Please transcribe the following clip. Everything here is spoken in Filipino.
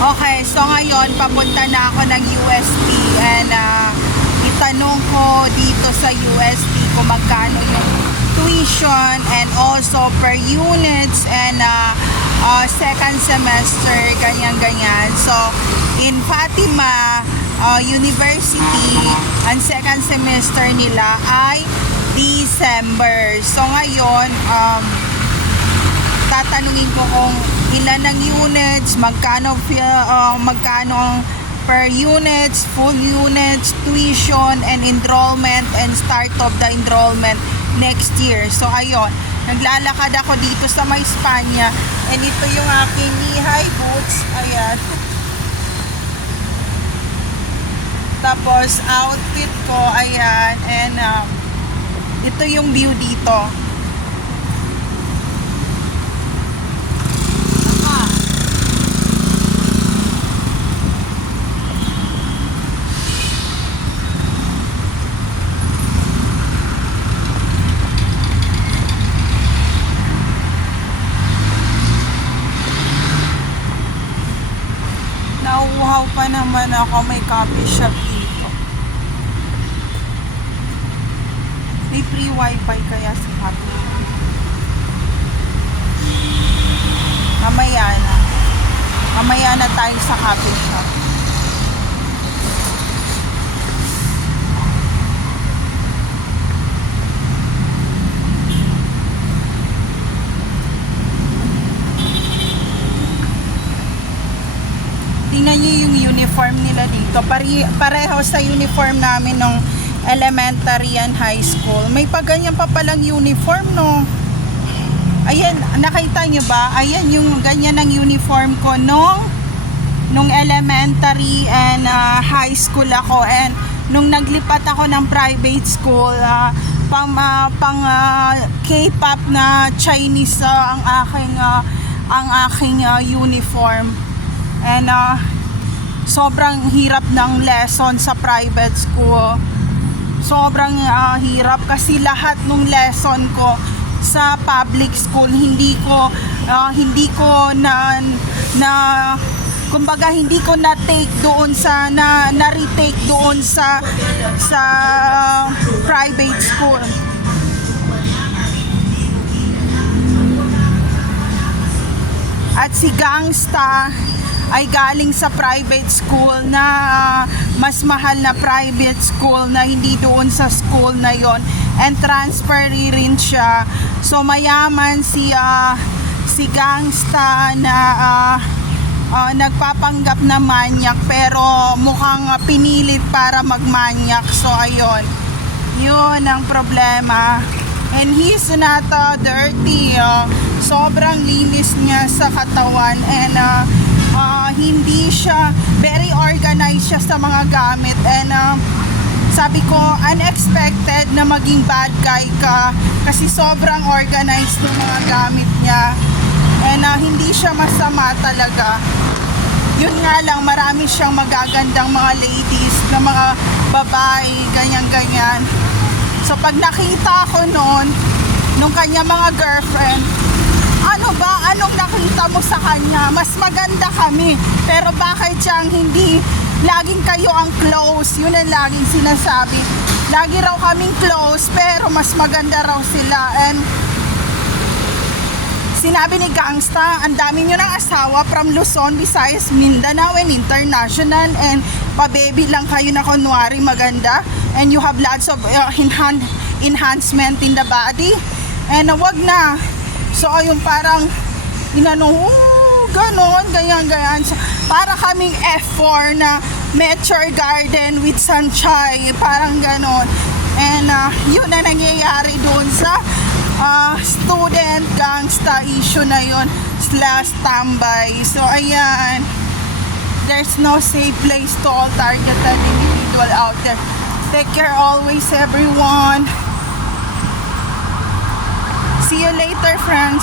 Okay, so ngayon papunta na ako ng UST and itanong ko dito sa UST kung magkano yung tuition and also per units and second semester, ganyan-ganyan. So, in Fatima University, ang second semester nila ay December. So, ngayon, tatanungin ko kung ilan ang units, magkano ang per units, full units, tuition, and enrollment, and start of the enrollment next year. So, ayun. Naglalakad ako dito sa may Espanya. And ito yung aking knee-high boots. Ayan. Tapos, outfit ko. Ayan. And, ito yung view dito. Nauuhaw pa naman ako, may coffee shop dito. May free wifi kaya sa coffee. Mamaya na tayo sa coffee shop. Tingnan nyo yung uniform nila dito. Pareho sa uniform namin ng elementary and high school. May paganyan pa palang uniform, no? Ayan, nakita nyo ba? Ayan yung ganyan ang uniform ko nung elementary and high school ako. And nung naglipat ako ng private school, pang K-pop na Chinese ang aking uniform. And sobrang hirap ng lesson sa private school. Sobrang hirap kasi lahat ng lesson ko sa public school hindi ko kumbaga hindi ko na take doon sa na retake doon sa private school. At si Gangsta ay galing sa private school na mas mahal na private school na hindi doon sa school na yon, and transfer rin siya. So mayaman si Gangsta na nagpapanggap na manyak pero mukhang pinilit para magmanyak. So ayun, yun ang problema. And he's not dirty. Sobrang linis niya sa katawan and hindi siya, very organized siya sa mga gamit. And sabi ko, unexpected na maging bad guy ka kasi sobrang organized ng mga gamit niya. And hindi siya masama talaga. Yun nga lang, marami siyang magagandang mga ladies na mga babae, ganyan-ganyan. So pag nakita ko nung kanya mga girlfriend, ano ba? Anong nakita mo sa kanya? Mas maganda kami. Pero bakit siyang hindi laging kayo ang close? Yun ang laging sinasabi. Lagi raw kaming close pero mas maganda raw sila. And sinabi ni Gangsta, ang dami nyo ng asawa from Luzon, Visayas, Mindanao, and international. And pa-baby lang kayo na kunwari maganda. And you have lots of enhancement in the body. And wag na. So yung parang ganon, ganyan. So, para kaming F4 na mature garden with sunshine, parang ganon. And yun na nangyayari doon sa student Gangsta issue na yun / tambay. So ayan, there's no safe place to all targeted individual out there. Take care always, everyone. See you later, friends.